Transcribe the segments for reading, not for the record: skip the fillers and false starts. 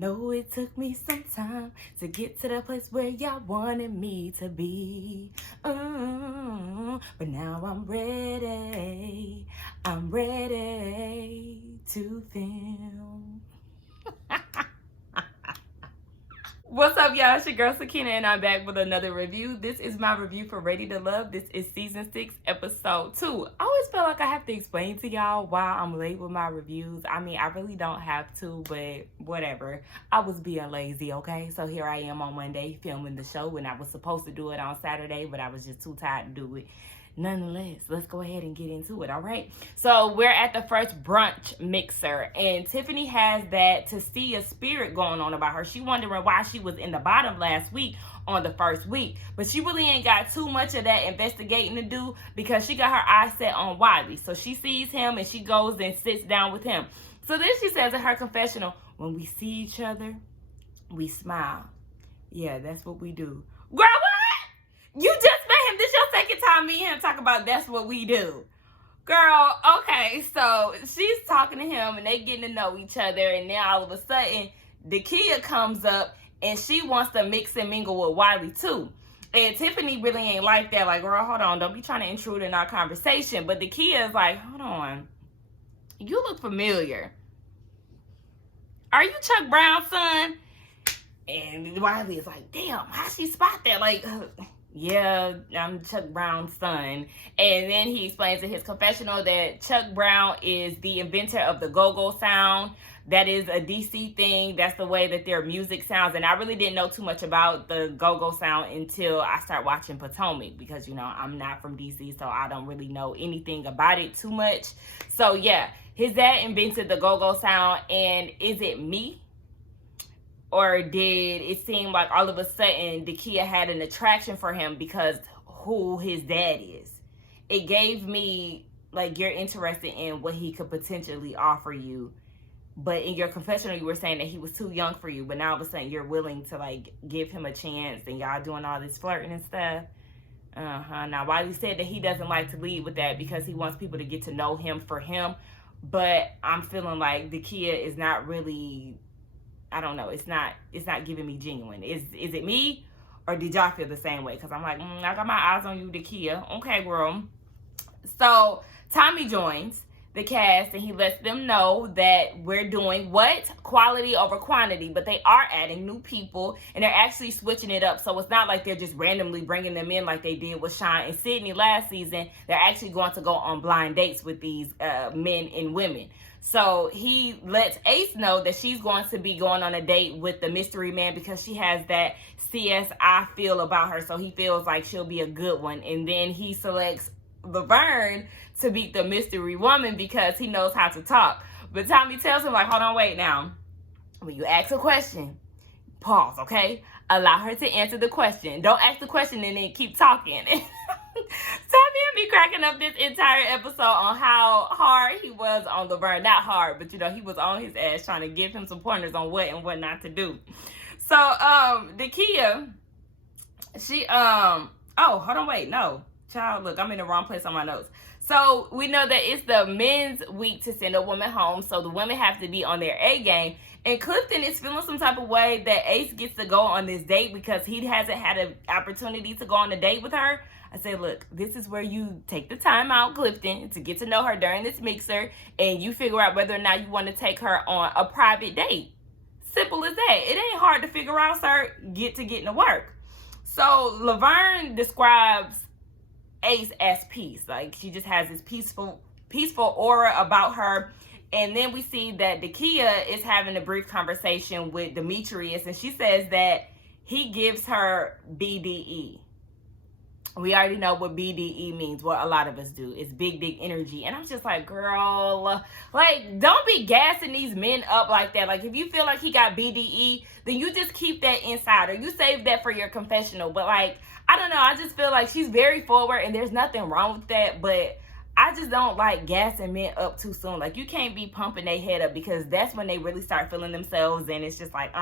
No, it took me some time to get to the place where y'all wanted me to be. But now I'm ready. I'm ready to film. What's up, y'all? It's your girl Sakina, and I'm back with another review. This is my review for Ready to Love. This is season 6, episode 2. I always feel like I have to explain to y'all why I'm late with my reviews. I mean, I really don't have to, but whatever. I was being lazy, okay? So here I am on Monday filming the show, and I was supposed to do it on Saturday, but I was just too tired to do it. Nonetheless, let's go ahead and get into it, all right? So we're at the first brunch mixer, and Tiffany has that to see a spirit going on about her. She wondering why she was in the bottom last week on the first week, but she really ain't got too much of that investigating to do because she got her eyes set on Wiley. So she sees him and she goes and sits down with him. So then she says in her confessional, when we see each other, we smile. Yeah, that's what we do. Girl, what? You just met him. This your second time me and him talk about that's what we do. Girl, okay, so she's talking to him and they getting to know each other, and then all of a sudden, Dakia comes up and she wants to mix and mingle with Wiley too. And Tiffany really ain't like that. Like, girl, hold on, don't be trying to intrude in our conversation. But Dakia is like, hold on, you look familiar. Are you Chuck Brown's son? And Wiley is like, damn, how she spot that? Like, yeah, I'm Chuck Brown's son. And then he explains in his confessional that Chuck Brown is the inventor of the go-go sound. That is a DC thing. That's the way that their music sounds. And I really didn't know too much about the go-go sound until I started watching Potomac because, you know, I'm not from DC, so I don't really know anything about it too much. So, yeah, his dad invented the go-go sound. And is it me? Or did it seem like all of a sudden Dakia had an attraction for him because who his dad is? It gave me like you're interested in what he could potentially offer you. But in your confessional, you were saying that he was too young for you. But now all of a sudden you're willing to like give him a chance and y'all doing all this flirting and stuff. Now, Wiley said that he doesn't like to lead with that because he wants people to get to know him for him. But I'm feeling like Dakia is not really... I don't know. It's not giving me genuine. Is it me? Or did y'all feel the same way? Because I'm like, I got my eyes on you, Dakia. Okay, girl. So Tommy joins the cast and he lets them know that we're doing what? Quality over quantity. But they are adding new people and they're actually switching it up. So it's not like they're just randomly bringing them in like they did with Sean and Sydney last season. They're actually going to go on blind dates with these men and women. So he lets Ace know that she's going to be going on a date with the mystery man because she has that CSI feel about her. So he feels like she'll be a good one. And then he selects Laverne to be the mystery woman because he knows how to talk. But Tommy tells him, like, hold on, wait now. When you ask a question, pause, okay? Allow her to answer the question. Don't ask the question and then keep talking. Tommy had me cracking up this entire episode on how hard he was on Laverne. Not hard, but you know, he was on his ass trying to give him some pointers on what and what not to do. So, Dakia, she, oh, hold on, wait, no. Child, look, I'm in the wrong place on my notes. So, we know that it's the men's week to send a woman home, so the women have to be on their A game. And Clifton is feeling some type of way that Ace gets to go on this date because he hasn't had an opportunity to go on a date with her. I said, look, this is where you take the time out, Clifton, to get to know her during this mixer, and you figure out whether or not you want to take her on a private date. Simple as that. It ain't hard to figure out, sir. Get to getting to work. So Laverne describes Ace as peace. Like, she just has this peaceful aura about her. And then we see that Dakia is having a brief conversation with Demetrius, and she says that he gives her BDE. We already know what BDE means, what a lot of us do. It's big dick energy. And I'm just like, girl, like, don't be gassing these men up like that. Like, if you feel like he got BDE, then you just keep that inside, or you save that for your confessional. But, like, I don't know. I just feel like she's very forward, and there's nothing wrong with that. But I just don't like gassing men up too soon. Like, you can't be pumping their head up because that's when they really start feeling themselves. And it's just like,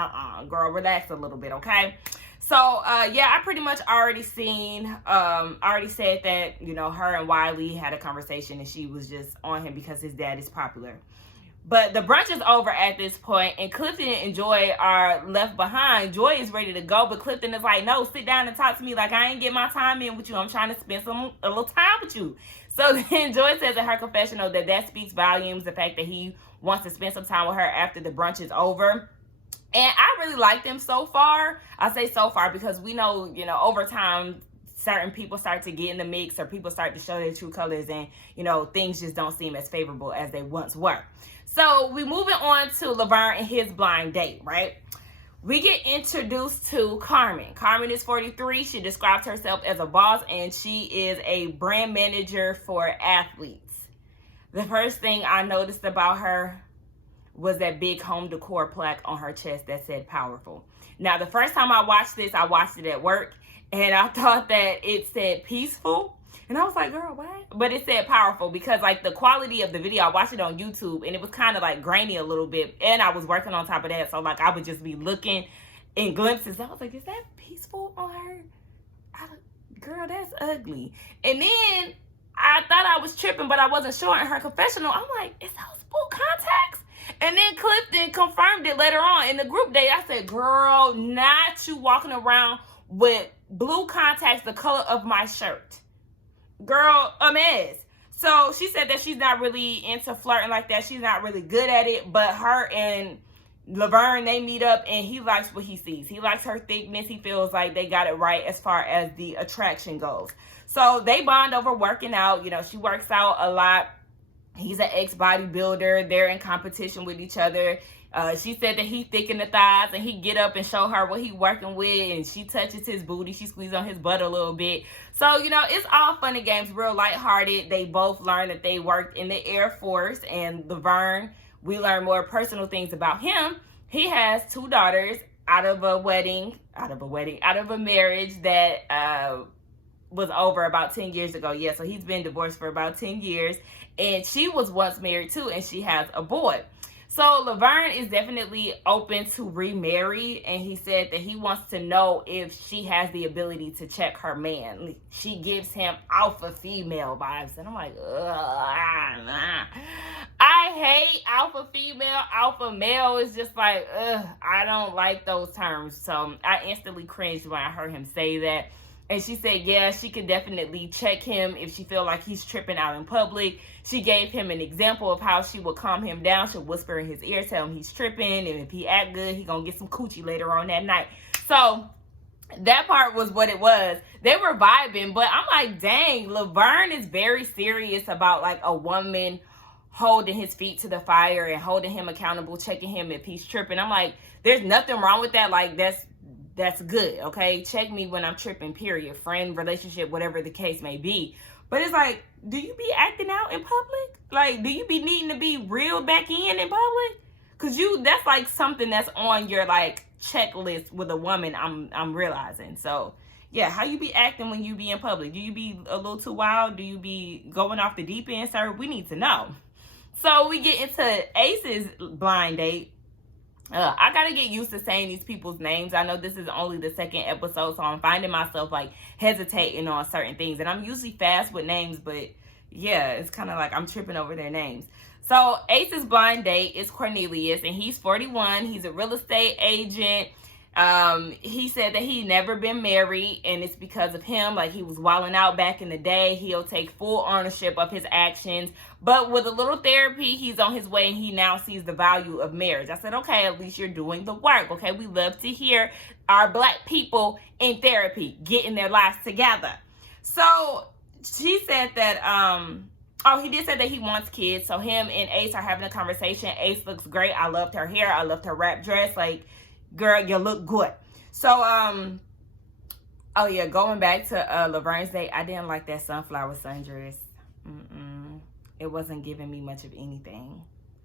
girl, relax a little bit, okay? So, yeah, I pretty much already said that, you know, her and Wiley had a conversation and she was just on him because his dad is popular. But the brunch is over at this point, and Clifton and Joy are left behind. Joy is ready to go, but Clifton is like, no, sit down and talk to me. Like, I ain't get my time in with you. I'm trying to spend a little time with you. So then Joy says in her confessional that speaks volumes, the fact that he wants to spend some time with her after the brunch is over. And I really like them so far. I say so far because we know, over time, certain people start to get in the mix, or people start to show their true colors, and, things just don't seem as favorable as they once were. So we moving on to Laverne and his blind date, right? We get introduced to Carmen. Carmen is 43. She describes herself as a boss, and she is a brand manager for athletes. The first thing I noticed about her was that big home decor plaque on her chest that said powerful. Now, the first time I watched this, I watched it at work, and I thought that it said peaceful. And I was like, girl, what? But it said powerful because, like, the quality of the video, I watched it on YouTube, and it was kind of, like, grainy a little bit. And I was working on top of that. So, like, I would just be looking in glimpses. I was like, is that peaceful on her? Girl, that's ugly. And then I thought I was tripping, but I wasn't sure in her confessional. I'm like, is those blue contacts? And then Clifton confirmed it later on in the group date. I said, girl, not you walking around with blue contacts the color of my shirt. Girl, a mess. So she said that she's not really into flirting like that. She's not really good at it. But her and Laverne, they meet up, and he likes what he sees. He likes her thickness. He feels like they got it right as far as the attraction goes. So they bond over working out. She works out a lot. He's an ex-bodybuilder. They're in competition with each other. She said that he thick in the thighs, and he get up and show her what he working with, and she touches his booty. She squeezes on his butt a little bit. So, it's all fun and games, real lighthearted. They both learned that they worked in the Air Force, and Laverne, we learn more personal things about him. He has 2 daughters out of a marriage that was over about 10 years ago. Yeah, so he's been divorced for about 10 years, and she was once married too, and she has a boy. So Laverne is definitely open to remarry, and he said that he wants to know if she has the ability to check her man. She gives him alpha female vibes, and I'm like, ugh, I hate alpha female. Alpha male is just like, ugh, I don't like those terms. So I instantly cringed when I heard him say that. And she said, yeah, she could definitely check him if she feel like he's tripping out in public. She gave him an example of how she would calm him down. She'll whisper in his ear, tell him he's tripping. And if he act good, he gonna get some coochie later on that night. So that part was what it was. They were vibing, but I'm like, dang, Laverne is very serious about like a woman holding his feet to the fire and holding him accountable, checking him if he's tripping. I'm like, there's nothing wrong with that. Like, that's good, okay? Check me when I'm tripping, period. Friend, relationship, whatever the case may be. But it's like, do you be acting out in public? Like, do you be needing to be reeled back in public? Because that's like something that's on your, like, checklist with a woman, I'm realizing. So, yeah, how you be acting when you be in public? Do you be a little too wild? Do you be going off the deep end, sir? We need to know. So, we get into Ace's blind date. I gotta get used to saying these people's names. I know this is only the 2nd episode, so I'm finding myself like hesitating on certain things. And I'm usually fast with names, but yeah, it's kind of like I'm tripping over their names. So Ace's blind date is Cornelius, and he's 41. He's a real estate agent. He said that he never been married, and it's because of him. Like, he was wilding out back in the day. He'll take full ownership of his actions, but with a little therapy, he's on his way, and he now sees the value of marriage. I said, okay, at least you're doing the work. Okay, we love to hear our Black people in therapy getting their lives together. So she said that he did say that he wants kids. So him and Ace are having a conversation. Ace looks great. I loved her hair. I loved her wrap dress. Like, girl, you look good. So, oh yeah, going back to Laverne's date, I didn't like that sunflower sundress. It wasn't giving me much of anything.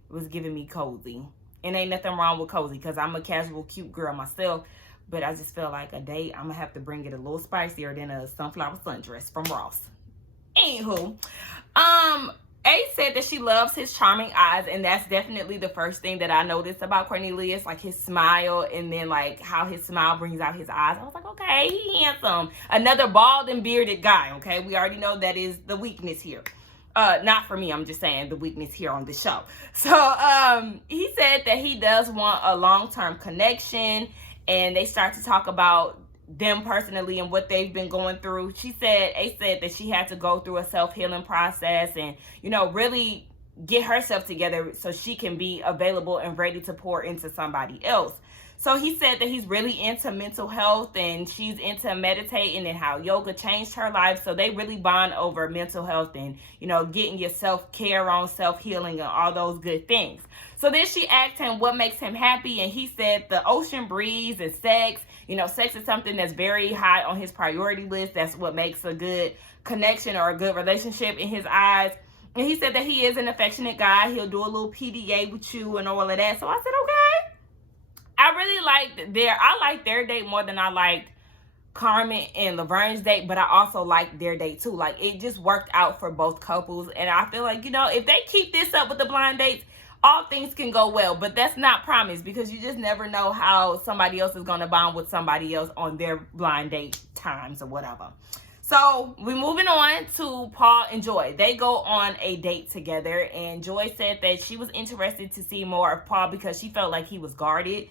It was giving me cozy. And ain't nothing wrong with cozy, because I'm a casual, cute girl myself. But I just feel like a date, I'm going to have to bring it a little spicier than a sunflower sundress from Ross. Anywho, Ace said that she loves his charming eyes, and that's definitely the first thing that I noticed about Cornelius, like his smile, and then like how his smile brings out his eyes. I was like, okay, he handsome. Another bald and bearded guy, okay? We already know that is the weakness here. Not for me, I'm just saying the weakness here on the show. So he said that he does want a long-term connection, and they start to talk about them personally and what they've been going through. They said that she had to go through a self-healing process and, really get herself together so she can be available and ready to pour into somebody else. So he said that he's really into mental health, and she's into meditating and how yoga changed her life. So they really bond over mental health and, getting your self-care on, self-healing and all those good things. So then she asked him what makes him happy, and he said the ocean breeze and sex. Sex is something that's very high on his priority list. That's what makes a good connection or a good relationship in his eyes. And he said that he is an affectionate guy. He'll do a little PDA with you and all of that. So I said, okay. I really liked their date more than I liked Carmen and Laverne's date, but I also liked their date too. Like, it just worked out for both couples. And I feel like, if they keep this up with the blind dates, all things can go well, but that's not promised, because you just never know how somebody else is going to bond with somebody else on their blind date times or whatever. So we're moving on to Paul and Joy. They go on a date together, and Joy said that she was interested to see more of Paul because she felt like he was guarded.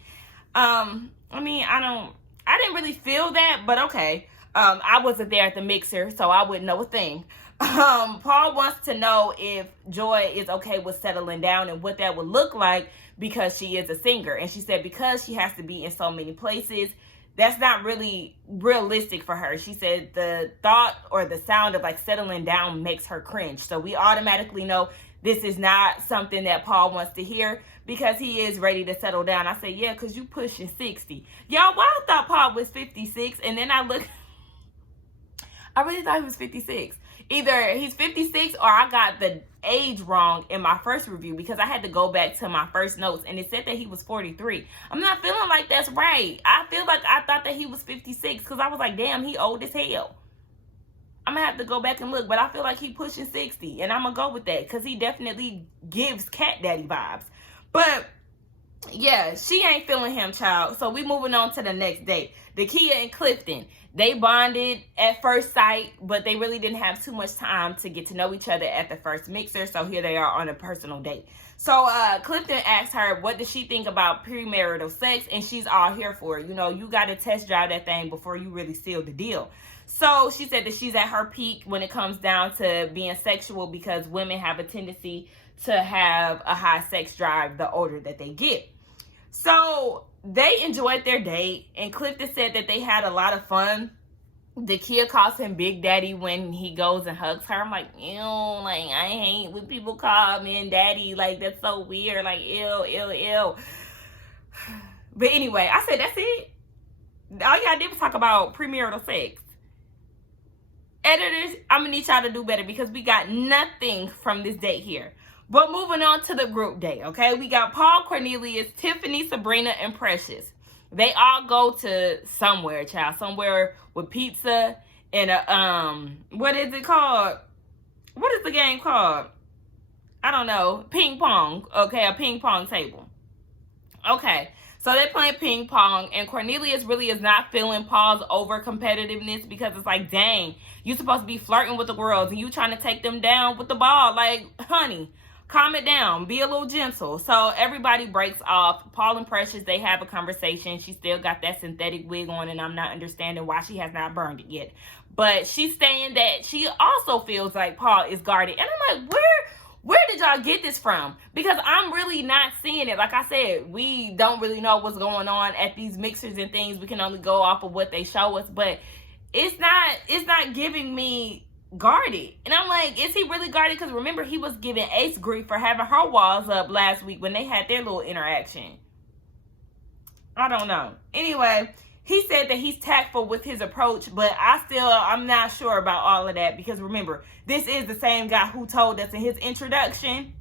I didn't really feel that, but okay. I wasn't there at the mixer, so I wouldn't know a thing. Paul wants to know if Joy is okay with settling down and what that would look like, because she is a singer. And she said because she has to be in so many places, that's not really realistic for her. She said the thought or the sound of like settling down makes her cringe. So we automatically know this is not something that Paul wants to hear, because he is ready to settle down. I said, yeah, because you pushing 60. Y'all, why I thought Paul was 56, and then I really thought he was 56. Either he's 56 or I got the age wrong in my first review, because I had to go back to my first notes and it said that he was 43. I'm not feeling like that's right. I feel like I thought that he was 56, because I was like, damn, he old as hell. I'm going to have to go back and look, but I feel like he pushing 60, and I'm going to go with that because he definitely gives cat daddy vibes. But yeah, she ain't feeling him, child. So we moving on to the next date. Dakia and Clifton, they bonded at first sight, but they really didn't have too much time to get to know each other at the first mixer. So here they are on a personal date. So Clifton asked her, what does she think about premarital sex? And she's all here for it. You got to test drive that thing before you really seal the deal. So she said that she's at her peak when it comes down to being sexual, because women have a tendency to have a high sex drive the older that they get. So they enjoyed their date, and Clifton said that they had a lot of fun. Dakia calls him Big Daddy when he goes and hugs her. I'm like, ew, like, I hate when people call men daddy. Like, that's so weird. Like, ew. But anyway, I said, that's it. All y'all did was talk about premarital sex. Editors, I'm going to need y'all to do better, because we got nothing from this date here. But moving on to the group date, okay? We got Paul, Cornelius, Tiffany, Sabrina, and Precious. They all go to somewhere, child. Somewhere with pizza and a, what is it called? What is the game called? I don't know. Ping pong. Okay, a ping pong table. Okay, so they're playing ping pong, and Cornelius really is not feeling Paul's over competitiveness, because it's like, dang, you supposed to be flirting with the girls, and you trying to take them down with the ball. Like, honey, calm it down. Be a little gentle. So everybody breaks off. Paul and Precious, they have a conversation. She still got that synthetic wig on, and I'm not understanding why she has not burned it yet. But she's saying that she also feels like Paul is guarded. And I'm like, where did y'all get this from? Because I'm really not seeing it. Like I said, we don't really know what's going on at these mixers and things. We can only go off of what they show us. But it's not giving me guarded. And I'm like, is he really guarded? Because remember, he was giving Ace grief for having her walls up last week when they had their little interaction. I don't know. Anyway, he said that he's tactful with his approach, but I'm not sure about all of that, because remember, this is the same guy who told us in his introduction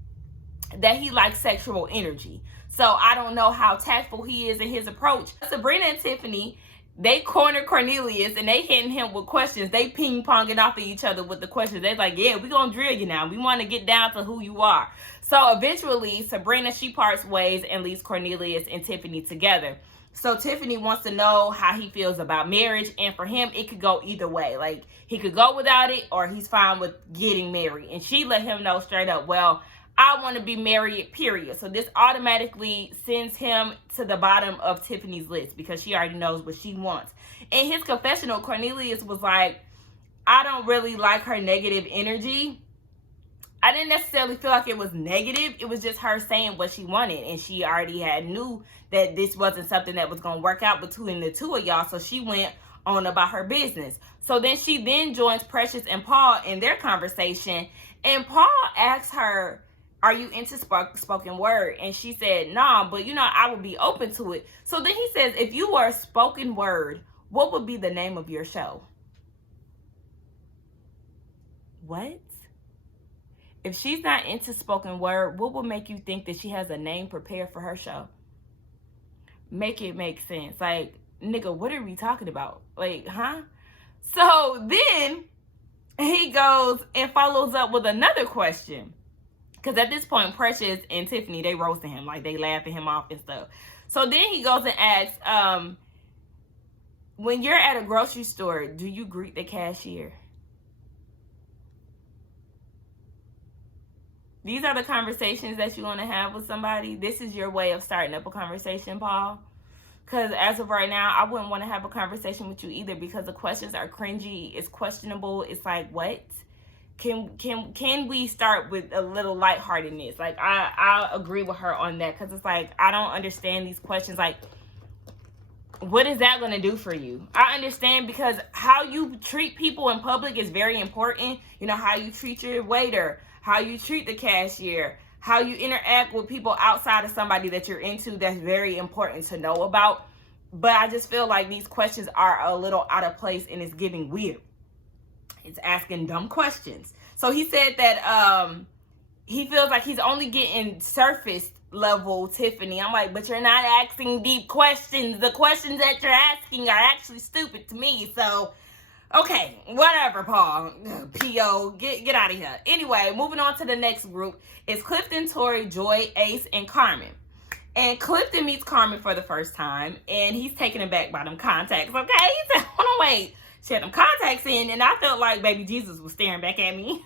that he likes sexual energy. So I don't know how tactful he is in his approach. Sabrina and Tiffany, they cornered Cornelius, and they hitting him with questions. They ping-ponging off of each other with the questions. They're like, yeah, we're going to drill you now. We want to get down to who you are. So eventually, Sabrina, she parts ways and leaves Cornelius and Tiffany together. So Tiffany wants to know how he feels about marriage, and for him, it could go either way. Like, he could go without it, or he's fine with getting married. And she let him know straight up, well, I want to be married, period. So this automatically sends him to the bottom of Tiffany's list because she already knows what she wants. In his confessional, Cornelius was like, I don't really like her negative energy. I didn't necessarily feel like it was negative. It was just her saying what she wanted. And she already knew that this wasn't something that was going to work out between the two of y'all. So she went on about her business. So then she joins Precious and Paul in their conversation. And Paul asks her, are you into spoken word? And she said, nah, but I would be open to it. So then he says, if you were a spoken word, what would be the name of your show? What? If she's not into spoken word, what would make you think that she has a name prepared for her show? Make it make sense. Like, nigga, what are we talking about? Like, huh? So then he goes and follows up with another question. Because at this point, Precious and Tiffany, they roasting him. Like, they laughing him off and stuff. So then he goes and asks, when you're at a grocery store, do you greet the cashier? These are the conversations that you want to have with somebody. This is your way of starting up a conversation, Paul. Because as of right now, I wouldn't want to have a conversation with you either because the questions are cringy. It's questionable. It's like, what? Can we start with a little lightheartedness? Like, I agree with her on that because it's like, I don't understand these questions. Like, what is that going to do for you? I understand because how you treat people in public is very important. How you treat your waiter, how you treat the cashier, how you interact with people outside of somebody that you're into, that's very important to know about. But I just feel like these questions are a little out of place and it's giving weird. It's asking dumb questions. So he said that he feels like he's only getting surface level Tiffany. I'm like, but you're not asking deep questions. The questions that you're asking are actually stupid to me. So, okay, whatever, Paul. P.O., get out of here. Anyway, moving on to the next group is Clifton, Torrey, Joy, Ace, and Carmen. And Clifton meets Carmen for the first time, and he's taken aback by them contacts, okay? He said, hold on, wait. She had them contacts in, and I felt like baby Jesus was staring back at me.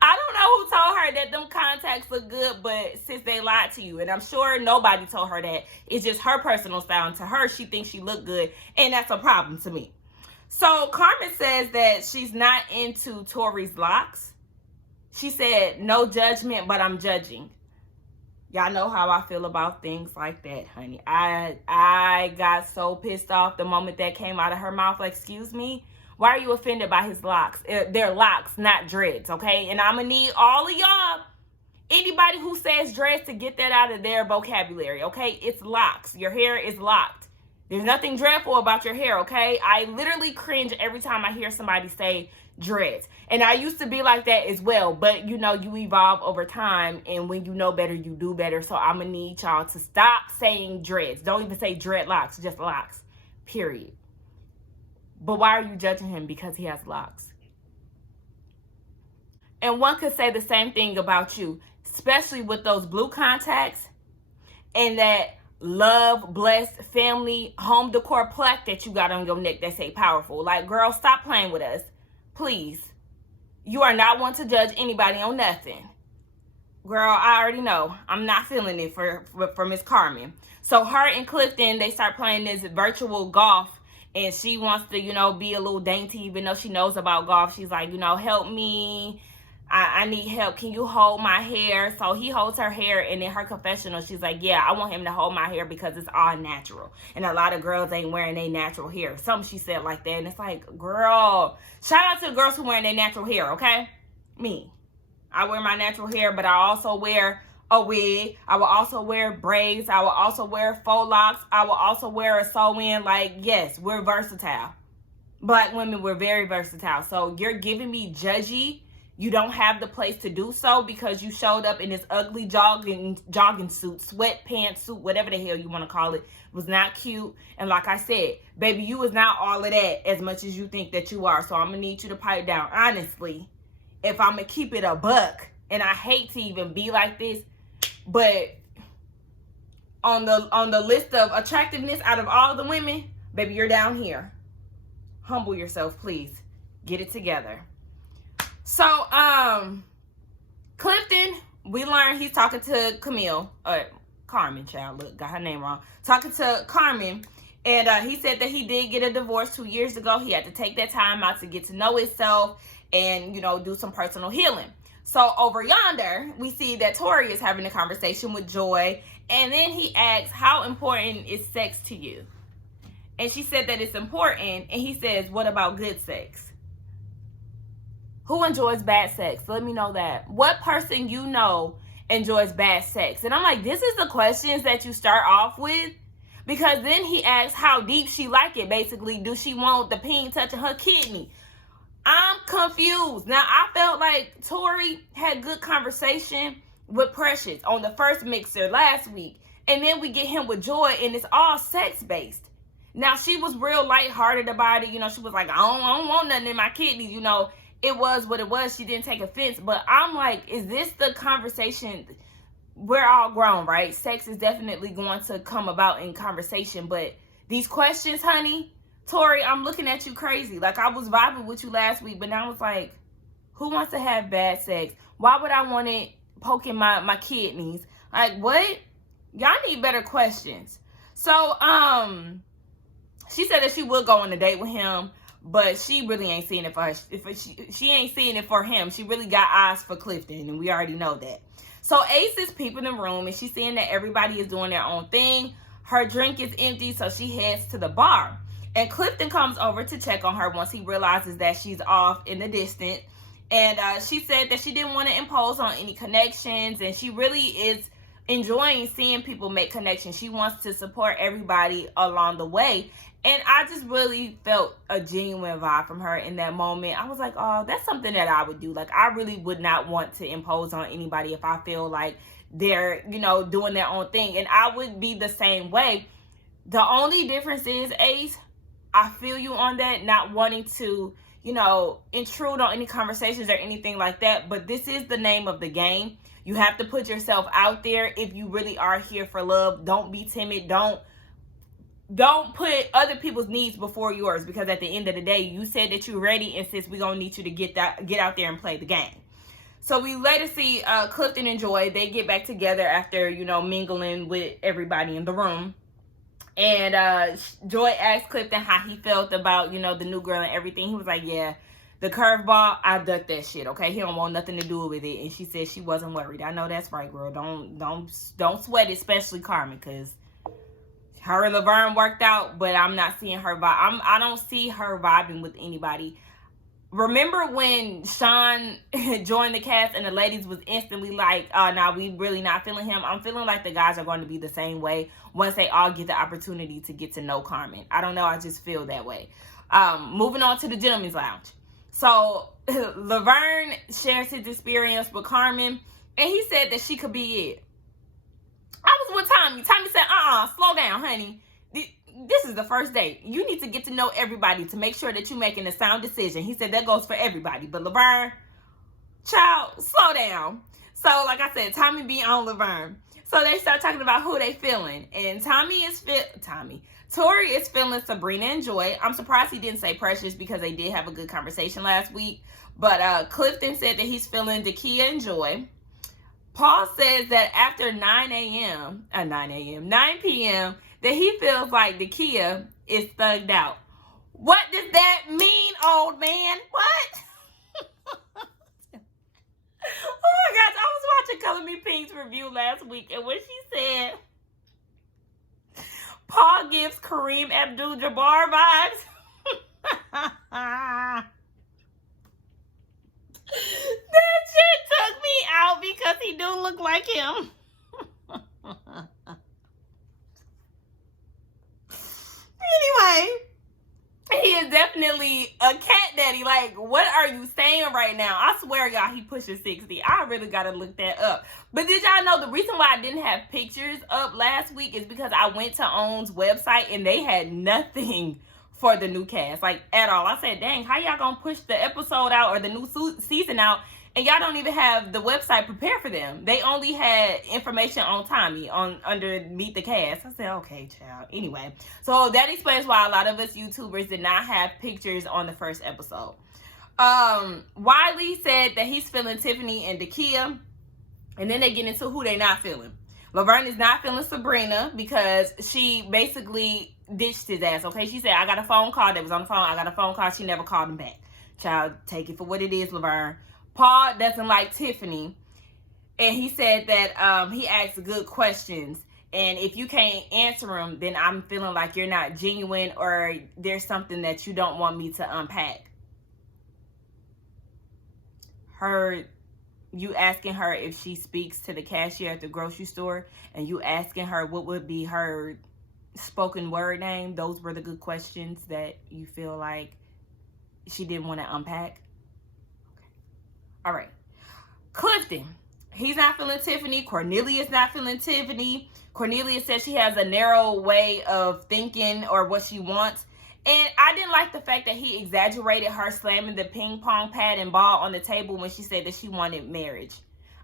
I don't know who told her that them contacts look good, but since they lied to you, and I'm sure nobody told her that, it's just her personal style, and to her, she thinks she look good, and that's a problem to me. So Carmen says that she's not into Torrey's locks. She said, no judgment, but I'm judging. Y'all know how I feel about things like that, honey. I got so pissed off the moment that came out of her mouth. Like, excuse me? Why are you offended by his locks? They're locks, not dreads, okay? And I'm going to need all of y'all, anybody who says dreads, to get that out of their vocabulary, okay? It's locks. Your hair is locked. There's nothing dreadful about your hair, okay? I literally cringe every time I hear somebody say dreads. And I used to be like that as well. But, you evolve over time. And when you know better, you do better. So I'm going to need y'all to stop saying dreads. Don't even say dreadlocks, just locks, period. But why are you judging him because he has locks? And one could say the same thing about you, especially with those blue contacts and that love, blessed, family, home decor plaque that you got on your neck that say powerful. Like, girl, stop playing with us. Please. You are not one to judge anybody on nothing. Girl, I already know. I'm not feeling it for Miss Carmen. So her and Clifton, they start playing this virtual golf. And she wants to, be a little dainty, even though she knows about golf. She's like, help me. I need help. Can you hold my hair? So he holds her hair, and in her confessional, she's like, yeah, I want him to hold my hair because it's all natural. And a lot of girls ain't wearing their natural hair. Something she said like that. And it's like, girl, shout out to the girls who wearing their natural hair, okay? Me. I wear my natural hair, but I also wear a wig. I will also wear braids. I will also wear faux locks. I will also wear a sew-in. Like, yes, we're versatile. Black women, we're very versatile. So you're giving me judgy. You don't have the place to do so because you showed up in this ugly jogging suit, sweatpants suit, whatever the hell you want to call it. It was not cute. And like I said, baby, you is not all of that as much as you think that you are. So I'm going to need you to pipe down. Honestly, if I'm going to keep it a buck, and I hate to even be like this, but on the list of attractiveness out of all the women, baby, you're down here. Humble yourself, please. Get it together. So, Clifton, we learned he's talking to Carmen, child, look, got her name wrong. Talking to Carmen, and he said that he did get a divorce 2 years ago. He had to take that time out to get to know himself and, do some personal healing. So over yonder, we see that Torrey is having a conversation with Joy, and then he asks, how important is sex to you? And she said that it's important, and he says, what about good sex? Who enjoys bad sex? Let me know that. What person you know enjoys bad sex? And I'm like, this is the questions that you start off with, because then he asks how deep she like it. Basically, do she want the peen touching her kidney? I'm confused. Now, I felt like Torrey had good conversation with Precious on the first mixer last week. And then we get him with Joy, and it's all sex-based. Now, she was real lighthearted about it. She was like, I don't want nothing in my kidneys. It was what it was. She didn't take offense. But I'm like, is this the conversation? We're all grown, right? Sex is definitely going to come about in conversation. But these questions, honey, Torrey, I'm looking at you crazy. Like, I was vibing with you last week, but now I was like, who wants to have bad sex? Why would I want it poking my kidneys? Like, what? Y'all need better questions. So, she said that she would go on a date with him, but she really ain't seeing it for her. She ain't seeing it for him. She really got eyes for Clifton, and we already know that. So Ace is peeping the room, and she's seeing that everybody is doing their own thing. Her drink is empty, so she heads to the bar. And Clifton comes over to check on her once he realizes that she's off in the distance. And she said that she didn't want to impose on any connections, and she really is enjoying seeing people make connections. She wants to support everybody along the way. And I just really felt a genuine vibe from her in that moment. I was like, oh, that's something that I would do. Like, I really would not want to impose on anybody if I feel like they're, doing their own thing. And I would be the same way. The only difference is, Ace, I feel you on that, not wanting to, intrude on any conversations or anything like that. But this is the name of the game. You have to put yourself out there if you really are here for love. Don't be timid. Don't put other people's needs before yours, because at the end of the day, you said that you're ready, and sis, we're going to need you to get out there and play the game. So we later see Clifton and Joy. They get back together after, mingling with everybody in the room. And Joy asked Clifton how he felt about, the new girl and everything. He was like, yeah, the curveball, I ducked that shit, okay? He don't want nothing to do with it. And she said she wasn't worried. I know that's right, girl. Don't sweat it, especially Carmen, because her and Laverne worked out, but I'm not seeing her vibe. I don't see her vibing with anybody. Remember when Sean joined the cast and the ladies was instantly like, nah, we really not feeling him. I'm feeling like the guys are going to be the same way once they all get the opportunity to get to know Carmen. I don't know. I just feel that way. Moving on to the gentleman's lounge. So Laverne shares his experience with Carmen, and he said that she could be it. I was with Tommy. Tommy said, slow down, honey. This is the first date. You need to get to know everybody to make sure that you're making a sound decision. He said that goes for everybody. But Laverne, child, slow down. So, like I said, Tommy be on Laverne. So they start talking about who they feeling. And Torrey is feeling Sabrina and Joy. I'm surprised he didn't say Precious, because they did have a good conversation last week. But Clifton said that he's feeling Dakia and Joy. Paul says that after 9 p.m., that he feels like Dakia is thugged out. What does that mean, old man? What? Oh my gosh, I was watching Color Me Pink's review last week, and when she said Paul gives Kareem Abdul-Jabbar vibes, that shit took me out, because he do look like him. Anyway, he is definitely a cat daddy. Like, what are you saying right now? I swear, y'all, he pushes 60. I really gotta look that up. But did y'all know the reason why I didn't have pictures up last week is because I went to OWN's website and they had nothing for the new cast, like, at all. I said, dang, how y'all gonna push the episode out or the new season out And y'all don't even have the website prepared for them. They only had information on Tommy under Meet the Cast. I said, okay, child. Anyway, so that explains why a lot of us YouTubers did not have pictures on the first episode. Wiley said that he's feeling Tiffany and Dakia, and then they get into who they not feeling. Laverne is not feeling Sabrina because she basically ditched his ass, okay? She said, I got a phone call. That was on the phone. I got a phone call. She never called him back. Child, take it for what it is, Laverne. Paul doesn't like Tiffany, and he said that he asks good questions, and if you can't answer them, then I'm feeling like you're not genuine or there's something that you don't want me to unpack. You asking her if she speaks to the cashier at the grocery store, and you asking her what would be her spoken word name, those were the good questions that you feel like she didn't want to unpack. All right. Clifton, he's not feeling Tiffany. Cornelius not feeling Tiffany. Cornelius says she has a narrow way of thinking or what she wants. And I didn't like the fact that he exaggerated her slamming the ping pong pad and ball on the table when she said that she wanted marriage.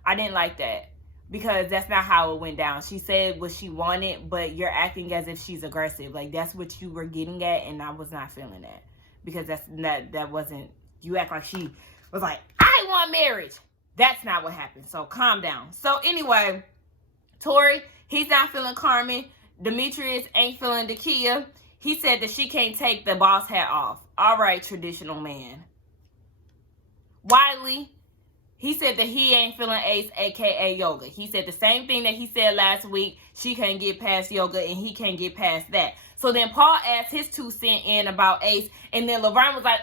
I didn't like that because that's not how it went down. She said what she wanted, but you're acting as if she's aggressive. Like, that's what you were getting at, and I was not feeling that because that wasn't, you act like she was like, I want marriage. That's not what happened. So calm down. So anyway, Torrey, he's not feeling Carmen. Demetrius ain't feeling Dakia. He said that she can't take the boss hat off. All right, traditional man. Wiley, he said that he ain't feeling Ace, a.k.a. yoga. He said the same thing that he said last week. She can't get past yoga, and he can't get past that. So then Paul asked his 2 cents in about Ace, and then Laverne was like,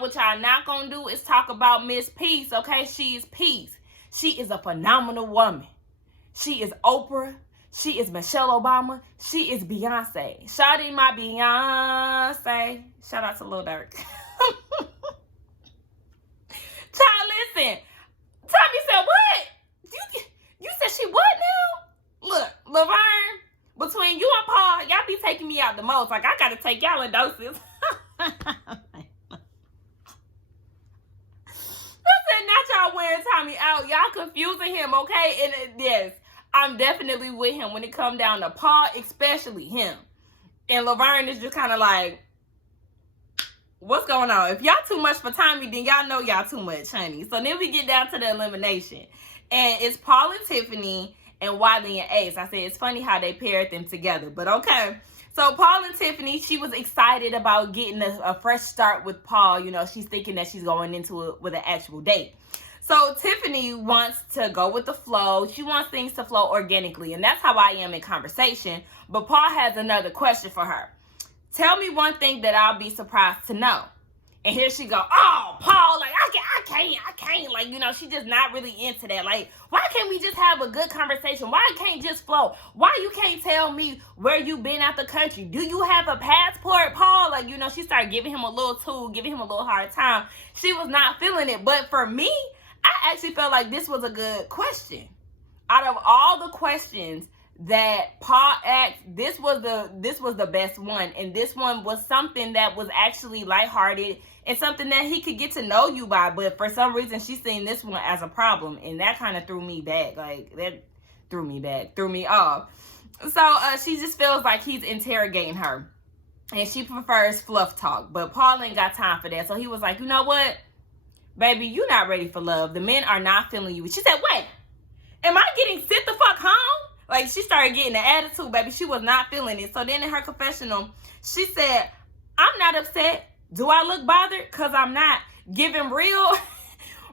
what y'all not gonna do is talk about Miss Peace, okay? She is Peace. She is a phenomenal woman. She is Oprah. She is Michelle Obama. She is Beyonce. Shawty my Beyonce. Shout out to Lil Durk. Child, listen. Tommy said, what? You said she what now? Look, Laverne, between you and Paul, y'all be taking me out the most. Like, I gotta take y'all in doses. I said, not y'all wearing Tommy out. Y'all confusing him, okay? And yes, I'm definitely with him when it comes down to Paul, especially him. And Laverne is just kind of like, what's going on? If y'all too much for Tommy, then y'all know y'all too much, honey. So then we get down to the elimination. And it's Paul and Tiffany and Wiley and Ace. I said, it's funny how they paired them together. But okay. So Paul and Tiffany, she was excited about getting a fresh start with Paul. You know, she's thinking that she's going into it with an actual date. So Tiffany wants to go with the flow. She wants things to flow organically. And that's how I am in conversation. But Paul has another question for her. Tell me one thing that I'll be surprised to know. And here she go, oh, Paul, like, I can't. Like, you know, she just not really into that. Like, why can't we just have a good conversation? Why it can't just flow? Why you can't tell me where you been out the country? Do you have a passport, Paul? Like, you know, she started giving him a little tool, giving him a little hard time. She was not feeling it. But for me, I actually felt like this was a good question. Out of all the questions that Paul asked, this was the best one. And this one was something that was actually lighthearted and something that he could get to know you by. But for some reason, she's seeing this one as a problem. And that kind of threw me back. Like, that threw me off. So she just feels like he's interrogating her. And she prefers fluff talk. But Paul ain't got time for that. So he was like, you know what? Baby, you're not ready for love. The men are not feeling you. She said, wait, am I getting sent the fuck home? Like, she started getting the attitude, baby. She was not feeling it. So then in her confessional, she said, I'm not upset. Do I look bothered? Because I'm not. Giving real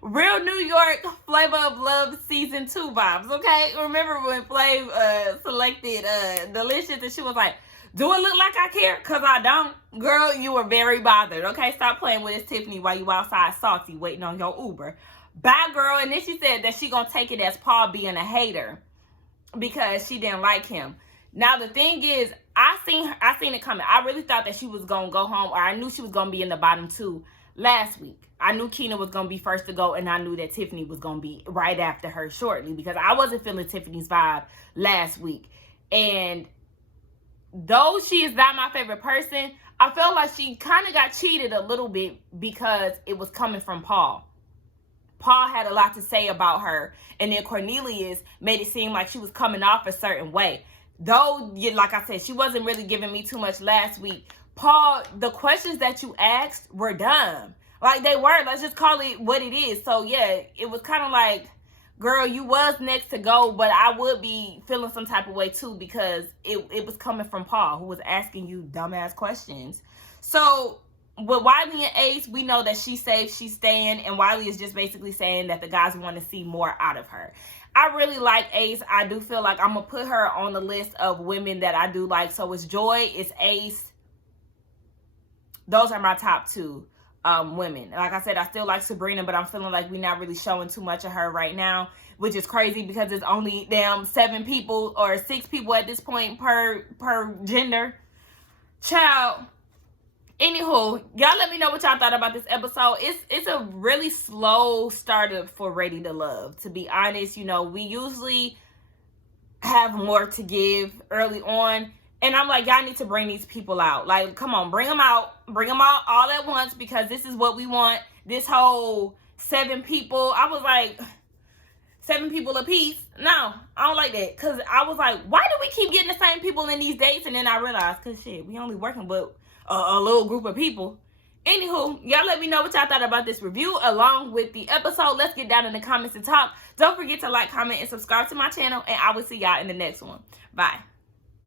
New York Flavor of Love Season 2 vibes, okay? Remember when Flav selected Delicious and she was like, do it look like I care? Because I don't. Girl, you were very bothered, okay? Stop playing with this Tiffany while you outside salty waiting on your Uber. Bye, girl. And then she said that she going to take it as Paul being a hater because she didn't like him. Now, the thing is, I seen it coming. I really thought that she was going to go home, or I knew she was going to be in the bottom 2 last week. I knew Keena was going to be first to go, and I knew that Tiffany was going to be right after her shortly because I wasn't feeling Tiffany's vibe last week. And though she is not my favorite person, I felt like she kind of got cheated a little bit because it was coming from Paul. Paul had a lot to say about her, and then Cornelius made it seem like she was coming off a certain way. Though, like I said, she wasn't really giving me too much last week. Paul, the questions that you asked were dumb. Like, they were. Let's just call it what it is. So, yeah, it was kind of like, girl, you was next to go, but I would be feeling some type of way, too, because it was coming from Paul, who was asking you dumbass questions. So, with Wiley and Ace, we know that she's safe, she's staying, and Wiley is just basically saying that the guys want to see more out of her. I really like Ace. I do feel like I'm going to put her on the list of women that I do like. So it's Joy, it's Ace. Those are my top two women. Like I said, I still like Sabrina, but I'm feeling like we're not really showing too much of her right now, which is crazy because it's only damn 7 people or 6 people at this point per gender. Child. Anywho, y'all let me know what y'all thought about this episode. It's a really slow startup for Ready to Love, to be honest. You know, we usually have more to give early on. And I'm like, y'all need to bring these people out. Like, come on, bring them out. Bring them out all at once, because this is what we want. This whole 7 people. I was like, 7 people apiece. No, I don't like that. Because I was like, why do we keep getting the same people in these dates? And then I realized, because shit, we only working with a little group of people. Anywho, y'all let me know what y'all thought about this review along with the episode. Let's get down in the comments and talk. Don't forget to like, comment, and subscribe to my channel. And I will see y'all in the next one. Bye.